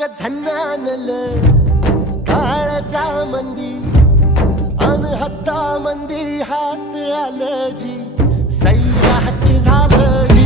ग झन्नानल काळजा मंदी अन हत्ता मंदी हात आलं जी सैराट झालं जी.